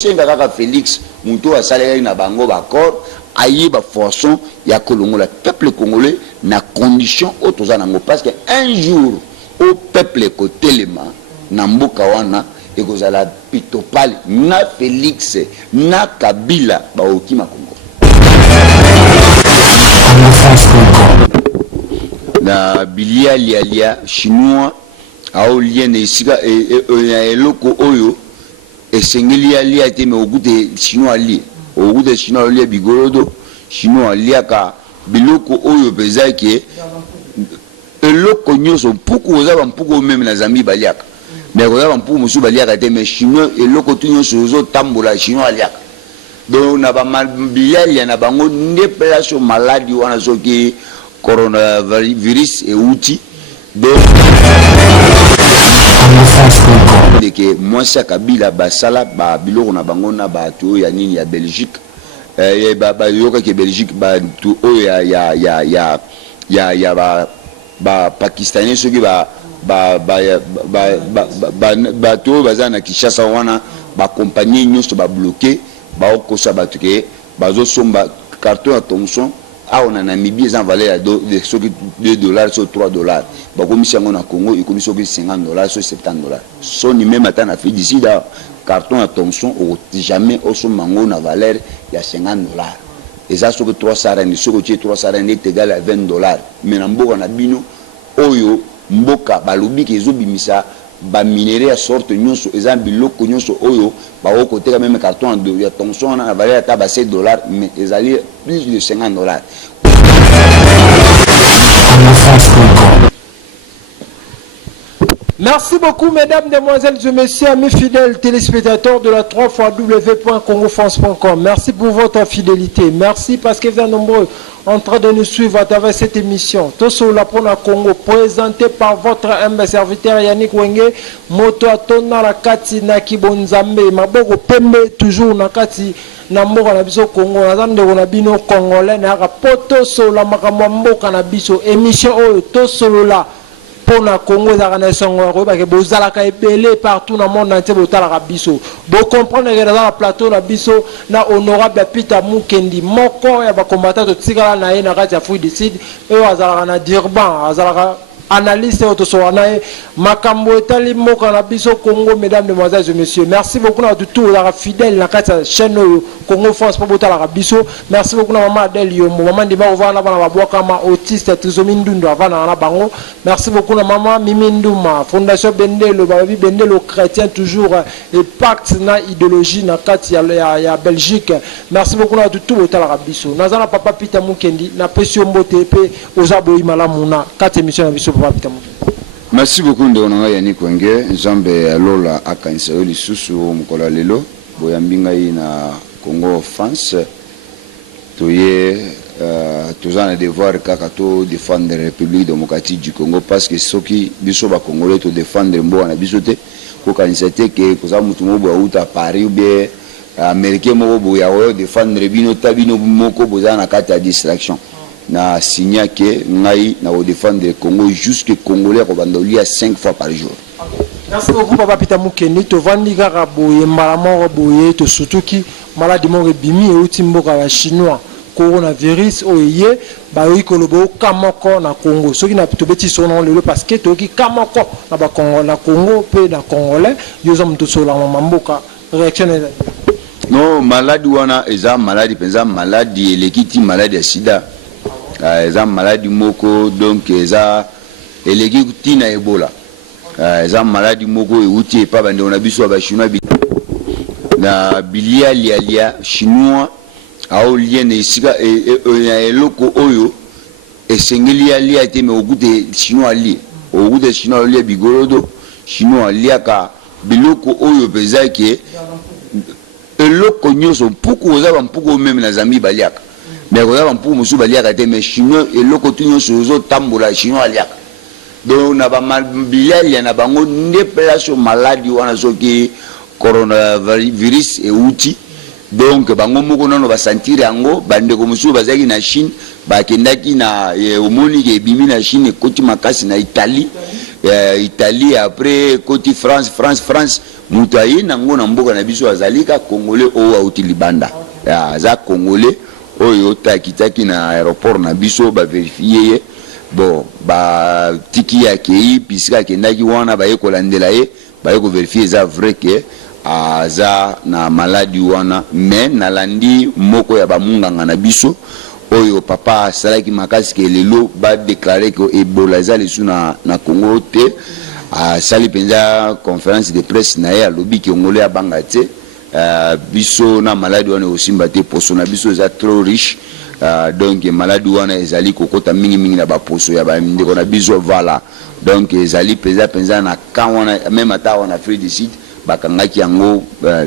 Kaka Félix Mouto a salé na bango bakor aïe ba forçon ya kolongola peuple congolais na condition autozanango parce que un jour au peuple kotelema na mboka wana ekozala pitopali na Félix na Kabila ba okima Congo na bilia lialia chinois au lien de sika e loko oyo et sengeli ali a été mais au goût de chinois ali au goût de chinois ali bigolodo chinois ali aka biloko oyo peza ke eloko nyoso puku ozaba mpuku même na zambi baliaka mais ozaba mpuku musu baliaka te mais chinois eloko tu nyoso ozo tambola chinois aliaka donc na ba bilali na bango nde place maladie wana soki coronavirus et outil donc de que moi ça Kabila basala ba biloko na bango na ba to ya nini ya Belgique ba yoka ke Belgique ba to ya ba pakistanais soki ba to bazana Kinshasa wana ba compagnie nyonso ba bloquer ba okosa ba tuke bazo somba carton à Thomson a on a Namibie ils en valeur de $2 sur $3 ba commission na Congo et commission $50 sur $70 son même matin na fait d'ici là carton à Thomson au jamais au son mango na valeur il y a $50 et ça sur 300 rand sur 300 rand est égal à $20 mais na mboka na bino oyo mboka balobi ke ezobimisa ba minerai à sorte nyonso ezan biloko nyonso oyo ba au côté quand même carton de ya Thomson na valeur ta ba $7 mais ezali plus de $50. Merci beaucoup mesdames, demoiselles et messieurs, amis fidèles téléspectateurs de la 3xw.congofrance.com. Merci pour votre fidélité. Merci parce que vous êtes nombreux en train de nous suivre à travers cette émission. Tout sur la Pona Congo, présenté par votre humble serviteur Yannick Wenge, Moto Atona la Kati Nakibonzambe, Maboko Pembe, toujours Nakati. Namboka na biso Congo nazande ko na bino congolais na poto so la makambo mboka na biso émission oyo to solo la pona Congo za kana songo ko ba ke bozala ka ebele partout dans le monde entier botala ka biso bo comprendre que dans la plateau na biso na honorable Peter Mukendi moko ya ba combattant to tsikala na ye na kati ya Afrique du Sud e azala na Durban azala analyste autosoanae makambo etali moka na biso Congo. Mesdames, demoiselles et messieurs, merci beaucoup à tout la fidèle na kati chaîne Congo France pour bota la biso. Merci beaucoup à maman Adèle Yombo, maman de Baova na bana baboka ma autiste Trisomi Ndundu avant na bango. Merci beaucoup à maman Mimi Nduma, Fondation Bendelo, Babi Bendelo chrétien toujours et pacte na idéologie na kati ya Belgique. Merci beaucoup à tout bota la biso. Nazana papa Peter Mukendi na pesio mbote pe ozabo imalamuna kati émission na biso. Merci beaucoup de Yannick Wenge, Jambe Lola Akanisa Lisusu Mukola Lelo, Boyambinga na Congo France. Toye tous en devoir kakato défendre la République démocratique du Congo parce que ceux qui biso ba Congolais to défendre mbo na bisote ko kanisate ke koza mutu mo uta Paris ou bien américain mo bo ya défendre bino tabino moko bozana kati ya distraction. Na signé que ngai na défendre le Congo jusque congolais ko bandolia 5 fois par jour. Merci beaucoup papa Peter Mukendi to vandi kaka boye malamo boye to surtout ki maladie mo bimi e utimboka ya chinois coronavirus oye ba yikolobo kamoko na Congo soki na pitobeti sono lelo parce que to ki kamoko na ba Congo na Congo pe na congolais yoza mto sola mamboka réaction. Non maladie wana eza maladie penza maladie elekiti maladie ya sida. Eza maladie moko donc eza elekiti na Ebola. Eza maladie moko euti pa bande on a biso ba chinois na bilia lialia chinois au lien esika eloko oyo esengeli ali a été mais au goût de chinois ali au goût de chinois ali bigolodo chinois ali aka biloko oyo peza ke eloko nyoso puku ozaba mpuku même na zambi baliaka mais ozaba mpuku musu baliaka te mais chinois eloko tu nyoso ozo tambola chinois aliaka donc na ba bilali na bango nde place maladie wana soki coronavirus et outil donc bango moko nono ba sentir yango bande ko musu bazaki na Chine ba kendaki na omoni ke bimi na Chine koti makasi na Italie Italie après côté France mutaye nango na mboka na biso azalika congolais o auti libanda za congolais oyo taki na aéroport na biso ba vérifier bon ba tiki ya kei pisika kendaki wana ba ekolandela ye ba eko vérifier za vrai que aza na maladie wana mais nalandi moko ya ba munganga na biso oyo papa salaki makasi ke lelo ba déclarer que Ebola za lesu na Congo te sali penza conférence de presse na ye alobi ki ngolé abanga te biso na maladie wana osimba te poso na biso za trop riche donc maladie wana ezali kokota mingi na ba poso ya ba ndeko na biso voilà donc ezali penza na kan wana même ata wana Afrique du Sud bakangaki yango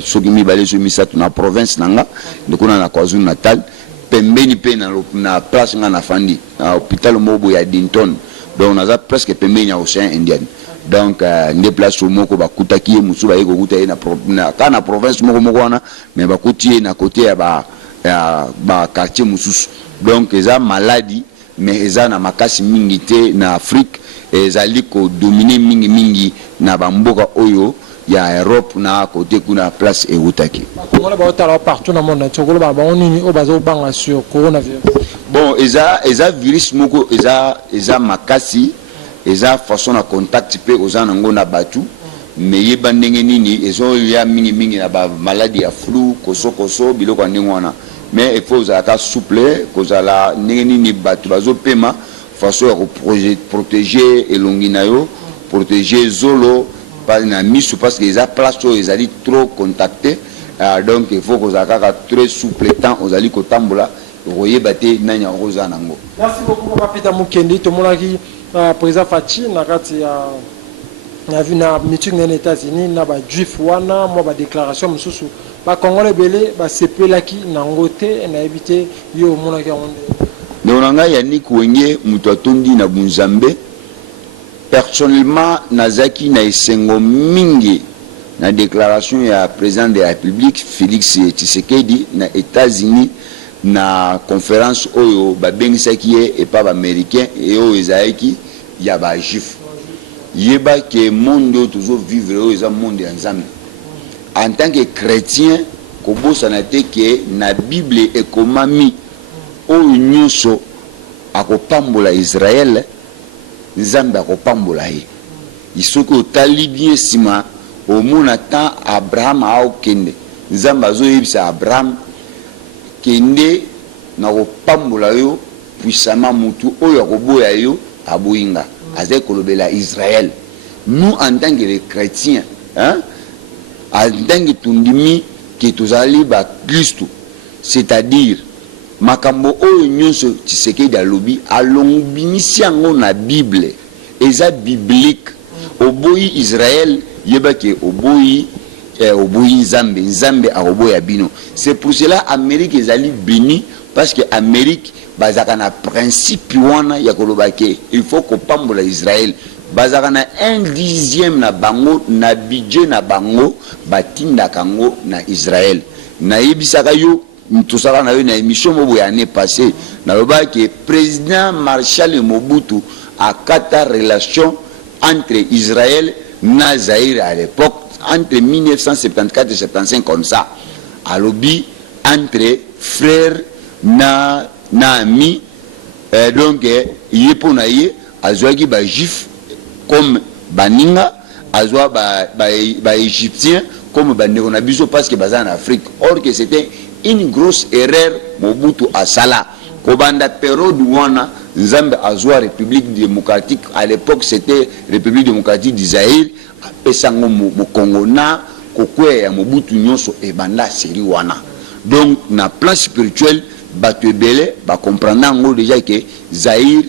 soki mibale so misatu na province nanga ndekona na KwaZulu Natal pembeni pe na place nga na fandi hôpital mobo ya Dinton donc naza presque pembeni ya Océan Indien donc nde place moko bakutaki ye musu ba yeko kuta ye na province moko wana mais bakuti ye na côté ya ba quartier mususu donc eza maladie mais eza na makasi mingi te na Afrique ezali ko dominer mingi na bamboka oyo ya Europe na côté kuna place eutaki on va otala partout dans le monde tokolo ba nini o bazo banga sur coronavirus bon eza virus moko eza makasi eza façon na contact pe ozana ngo na batu mais yeba ndenge nini ezo ya mingi na ba maladie ya flu koso biloko ndenge wana mais il faut za ka souple kozala ndenge nini batu bazo pema façon ya protéger elongi na yo protéger zolo pas na misu parce que les place où ils allaient trop contacter donc il faut que ça soit très souple temps aux alliés au tambola royer batté nanya rosa nango. Merci beaucoup papa Peter Mukendi to monaki président Fachi na kati ya vu na meeting aux États-Unis na ba juif wana moi ba déclaration mususu ba congolais belé ba sepelaki nango te na éviter yo monaki onde. Ndonanga Yannick Wenge muto atondi na Bunzambe. Personnellement, Nazaki na esengo mingi na déclaration ya président de la République Félix Tshisekedi na États-Unis na conférence oyo babengisaki ye et pas américain et oyo ezaki ya ba juif yeba que monde toujours vivre oyo eza monde ya Nzambe en tant que chrétien kobosana te ke na Bible ekomami oyo nyonso akopambola Israël Nzambe akopambola ye isoki otali bien sima omona tan Abraham aokende Nzambe azoyebisa Abraham kende na kopambola yo puissamment mutu oyo akoboya yo aboyinga azali kolobela Israël. Nous en tant que les chrétiens en tant que tundimi ke tozali ba Kristo c'est-à-dire makambo oyo nyonso Tshisekedi alobi alongobimisi yango na Bible eza biblique oboyi Israël yeba ke oboyi Nzambe akoboya bino. C'est pour cela Amérique ezali béni parce que Amérique bazaka na principe wana ya koloba ke il faut kopambola Israël bazaka na 1/10 na bango na budget na bango batindaka ngo na Israël na yebisaka yo ntosaka na yo na émission mobo ya année passée na loba ke président Marshal Mobutu akata relation entre Israël na Zaïre à l'époque entre 1974 et 75 comme ça alobi entre frères na ami donc yepona ye azwaki ba juif comme baninga azwa ba égyptien comme bandeko na biso parce que baza en Afrique or que c'était une grosse erreur Mobutu asala kobanda période wana Nzambe azwa République démocratique à l'époque c'était République démocratique d'Israël pesango mo Congo na kokwe ya Mobutu nyonso e banda seri wana donc na plan spirituel bato ebele ba comprendre ngo déjà que Zaïre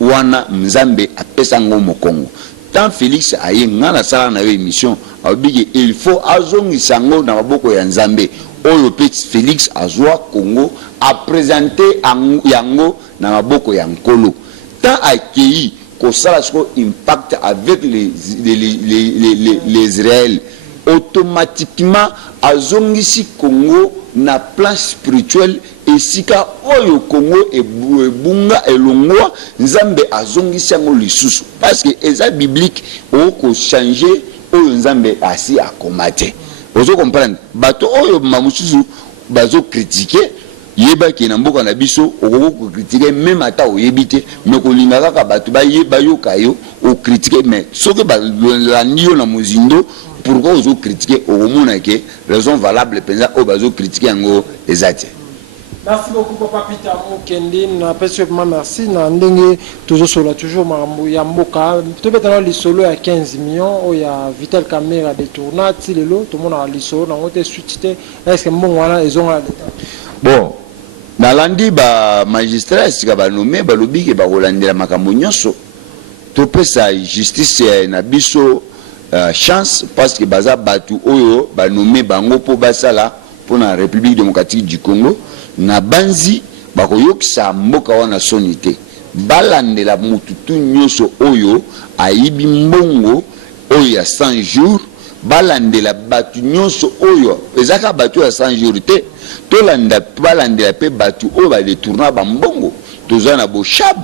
wana Nzambe apesango mo Congo tant Félix aye ngana sala na yo émission abiki il faut azongisa ngo na maboko ya Nzambe oyo petit Félix azwa Congo a présenté yango na maboko ya nkolo tant akei ko sala sko impact avec les Israël automatiquement azongisi Congo na plan spirituel esika oyo Congo ebunga elongwa Nzambe azongisi yango lisusu parce que eza biblique o ko changer oyo nzambe asi akomate. Ozo comprendre bato oyo mamususu bazo critiquer yeba ki na mboka na biso okoko critiquer même ata oyebite mais ko linga kaka bato ba yeba yoka yo o critiquer mais soki ba landi yo na mozindo pourquoi ozo critiquer okomona ke raison valable penza o bazo critiquer yango ezate. Merci beaucoup Papa Peter Mukendi na personnellement merci na ndenge toujours marambo ya mboka to betana li solo ya 15 millions o ya Vital Camera de tournat ti lelo to mona li solo na ngote suite est-ce que mbongo wana ezonga bon na landi ba magistrat sika ba nommé ba lobi ke ba rolandela makambo nyonso to pesa justice na biso chance parce que baza batu oyo ba nommé bango po basala pour la République démocratique du Congo na banzi bakoyokisa mboka wana sonité balandela mututu nyonso oyo ayibi mbongo oyo ya 100 jours balandela batu nyonso oyo ezaka batu ya 100 jours te tolanda balandela pe batu oyo ba détourna ba mbongo tozana bo shab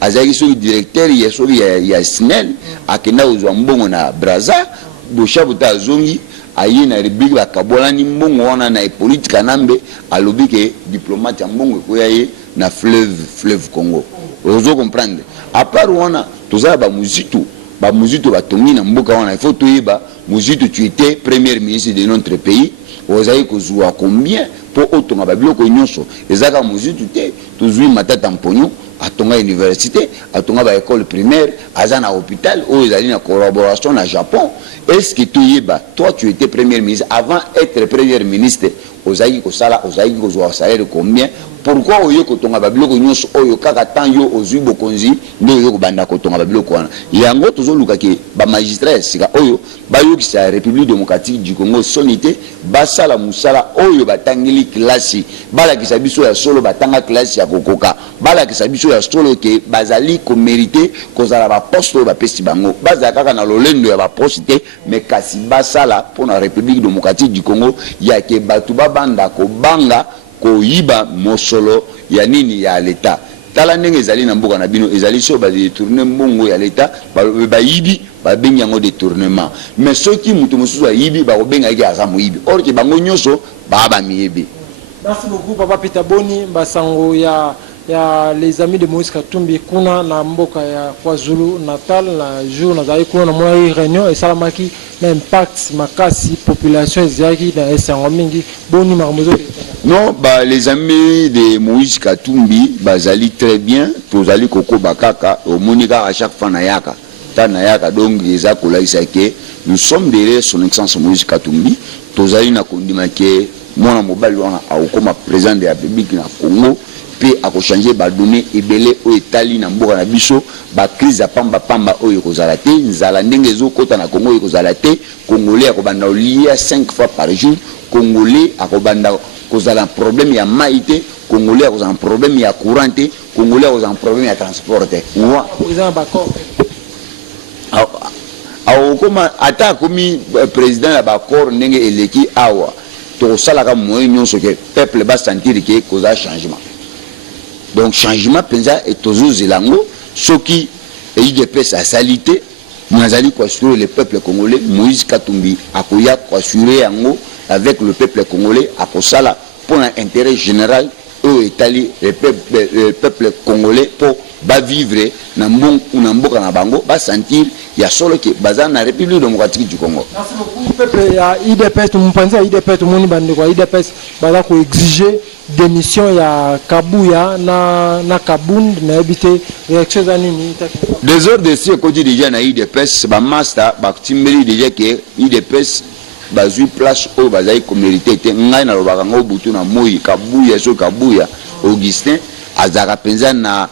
azaki soki directeur ya soki ya SNEL akenda ozwa mbongo na Braza bo shab ta zongi aye na République bakabolani mbongo wana na politique nambe alobi ke diplomate ya mbongo ko yaye na fleuve Congo. Ozo comprendre à part wana tozala ba muzitu batongi na mboka wana il faut toyeba muzitu tu étais premier ministre de notre pays ozayi kozwa combien pour otonga babiloko nyonso ezaka muzitu te tozwi matata mponyo atonga université atonga ba école primaire azana hôpital ou ezali na collaboration na Japon. Est-ce que toi tu étais premier ministre avant être premier ministre ozayi kosala ozayi kozwa salaire combien pourquoi oyo kotonga babiloko nyonso oyo kaka tant yo ozwi bokonzi nde oyo kobanda kotonga babiloko wana yango tozoluka ke ba magistrat sika oyo bayokisa République démocratique du Congo sonité basala musala oyo batangeli klasi balakisa biso ya solo batanga klasi ya kokoka balakisa biso ya solo ke bazali ko mériter kozala ba poste ba pesi bango bazala kaka na lolendo ya ba poste mais kasi basala pour la République démocratique du Congo ya ke batu babanda ko banga ko yiba mosolo ya nini ya leta tala ndenge ezali na mboka na bino ezali so ba détourner mbongo ya leta ba yibi ba bengi yango détournement mais soki mutu mosusu ya yibi ba kobenga ki aza moyibi or ke bango nyonso ba miyebi. Merci beaucoup Papa Peter Boni basango ya les amis de Moïse Katumbi kuna na mboka ya KwaZulu Natal na jour na zali kuna na mwa réunion et salamaki na impact makasi population ezaki na esango mingi boni makambo. Non, les amis de Moïse Katumbi bazali très bien tozali koko bakaka au monika à chaque fois na yaka tanayaka donc eza kolaisa ke nous sommes derrière son excellence Moïse Katumbi tozali na kondima ke mwana mobali wana akoma président de la République na Congo pe akochanger ba données ebele o etali na mboka na biso ba crise pamba oyo kozala te nzala ndenge ezokota na Congo ekozala te congolais akobanda olia 5 fois par jour congolais akobanda kozala problème ya maïté congolais akozala problème ya courant te congolais akozala problème ya transport te président Bakor koma ata komi président ya Bakor ndenge eleki awa to salaka moyen nyonso ke peuple ba sentir ke koza changement. Donc changement penza et toujours zelango soki IDPS a salité nazali ko assurer le peuple congolais Moïse Katumbi akoya ko assurer yango avec le peuple congolais akosala pour l'intérêt général au Italie le peuple congolais pour ba vivre na mboka na bango ba sentir ya solo ke bazana na République démocratique du Congo. Merci beaucoup peuple ya IDPS tumpanza IDPS moni bande kwa IDPS bala ko exiger démission ya Kabuya na Kabund na habité réaction za nini des ordres de ce côté déjà na IDPS ba master ba timbeli déjà que IDPS bazui place au bazai ko mérité te ngai na lobaka ngo butu na moyi Kabuya so Kabuya Augustin azaka penza na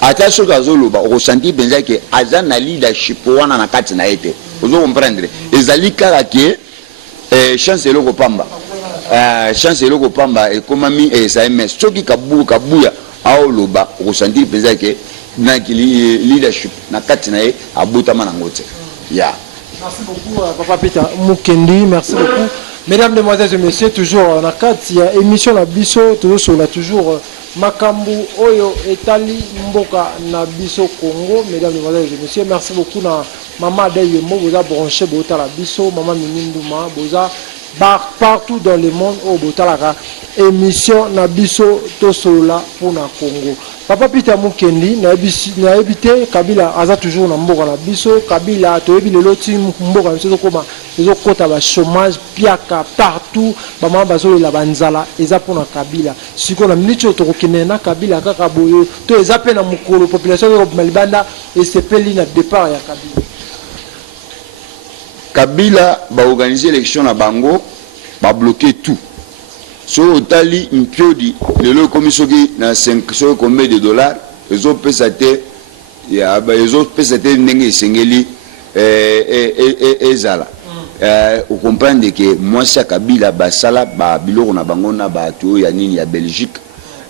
ata soki azoloba okosenti penza ke aza na leadership wana na kati na ete ozo comprendre ezali kaka ke chance eloko pamba chance eloko pamba ekomami SMS soki Kabuya aoloba okosenti penza ke na leadership na kati na ye abutama na ngote ya. Merci beaucoup Papa Peter Mukendi, merci beaucoup. Mesdames, Demoiselles et Messieurs, toujours en cadre, il y a émission la biso, toujours makambu oyo etali mboka na biso Congo. Mesdames et messieurs, merci beaucoup na maman Adèle Yombo, vous a branché bota la biso, maman Mininduma, vous a partout dans le monde au botalaka émission na biso tosola pour na Congo. Papa Peter Mukendi na habité Kabila aza toujours na mboka na biso Kabila to yebi lelo ti mboka biso koma ezo kota ba chômage piaka partout ba mama bazo la banzala eza pour na Kabila siko na minute to kokene na Kabila kaka boyo to eza pe na mukolo population yo malibanda et sepeli na départ ya Kabila. Kabila ba organiser élection na bango ba bloquer tout. So otali mpiodi lelo komisoki na 500 combien de dollars ezo pesate ya ba ezo pesate ndenge esengeli ezala o comprendre que moi ça Kabila basala ba biloko na bango na ba to ya nini ya Belgique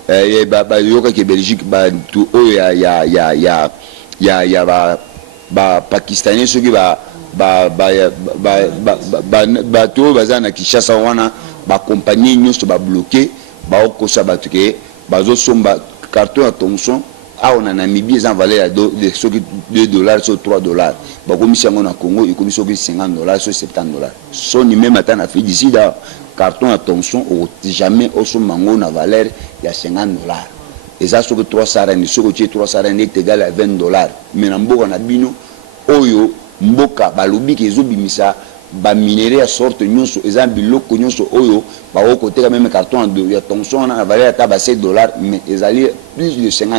ba yoka ke Belgique ba to ya ba pakistanais soki ba to bazana Kinshasa wana ba compagnie nyonso ba bloqué ba okosa ba tuke bazo somba carton à Thomson a on a Namibie en valeur de $2 sur $3 ba komisi ngo na Congo e komisi ko $50 sur $70 son ni même ata na fait d'ici da carton à Thomson au jamais au somba ngo na valeur ya $50 et ça sur 300 rand sur 300 rand est égal à $20 mais na mboka na bino oyo mboka balobi ke ezobimisa ba minerai à sorte nyonso ezan biloko nyonso oyo ba o côté quand même carton de ya Thomson na valeur à $7 mais ezali plus de $50.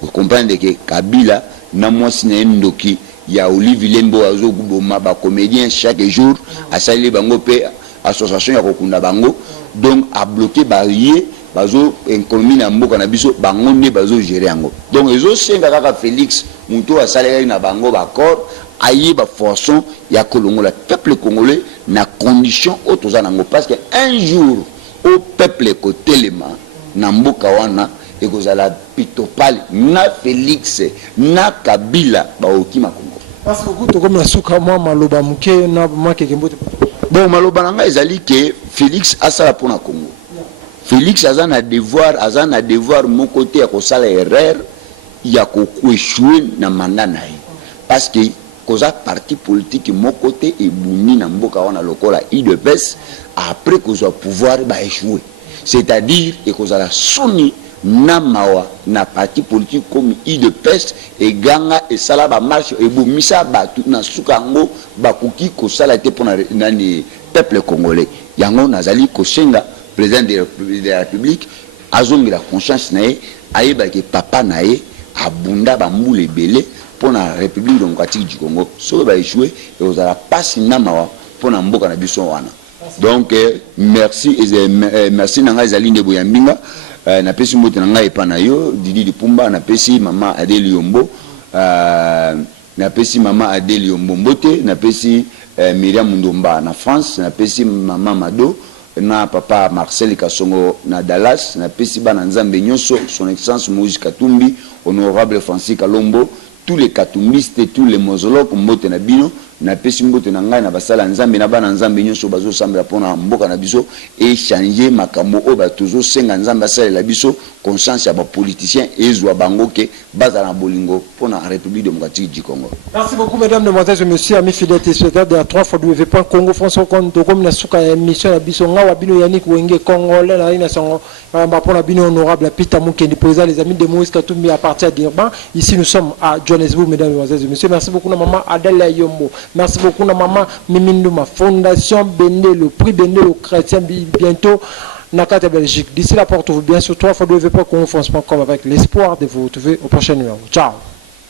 Vous comprenez que Kabila na mwasi na ndoki ya Olivier Lembo azo kuboma ba comédien chaque jour a sali bango pe association ya kokunda bango donc a bloqué barrière bazo économie na mboka na biso bango ne bazo gérer yango donc ezo senga kaka Félix muto asaleli na bango ba corps aïe ba forçon ya kolongo la peuple congolais na condition autozanango parce que un jour au peuple kotelema na mboka wana ekozala pitopale na Félix na Kabila ba okima Congo. Parce que to comme la suka moi maloba muke na makeke mbote. Bon maloba nanga ezali que Félix asala pona Congo. Félix azana devoir mon côté ya kosala erreur ya ko échouer na mandat na ye parce que koza parti politique mon côté et bouni na mboka wana lokola IDPS après koza pouvoir ba échouer c'est-à-dire que koza la soni na mawa na parti politique comme IDPS et ganga et sala ba marche et bomisa ba na sukango ba kuki ko sala te pona nani peuple congolais yango nazali ko senga président de la République azongi la conscience na ye ayeba ke papa na ye abunda ba mbule belé pour la République démocratique du Congo. So va échouer et vous allez passer namawa pour na mboka na biso wana. Donc merci merci nanga ezali nde boyambinga na pesi mbote nanga epana yo Didi Lipumba na pesi mama Adèle Yombo na pesi mama Adèle Yombo mbote na pesi Myriam Ndomba na France na pesi mama Mado na papa Marcel Kasongo na Dallas na pesi bana nzambe nyonso son excellence Moïse Katumbi honorable Francis Kalombo tous les katumbistes tous les mozologues mbote na bino na pesi mbote na ngai na basala nzambe na bana nzambe nyonso bazo sambela pona mboka na biso et changer makambo o ba tozo senga nzambe asala la biso conscience ya ba politiciens ezwa bango ke baza na bolingo pona République démocratique du Congo. Merci beaucoup mesdames, mesdemoiselles et messieurs, amis fidèles téléspectateurs de la 3w.congo France Congo comme na suka ya émission na biso ngawa bino Yannick Wenge congolais na ina songo ba pona bino honorable Peter Mukendi président les amis de Moïse Katumbi à partir d'Irban. Ici nous sommes à Johannesburg mesdames, mesdemoiselles et messieurs. Merci beaucoup na maman Adèle Yombo. Merci beaucoup na maman Miminduma Fondation Bende le prix Bende le chrétien bientôt Nakata Belgique. D'ici là portez-vous bien sur 3w.congo France.com avec l'espoir de vous retrouver au prochain numéro. Ciao.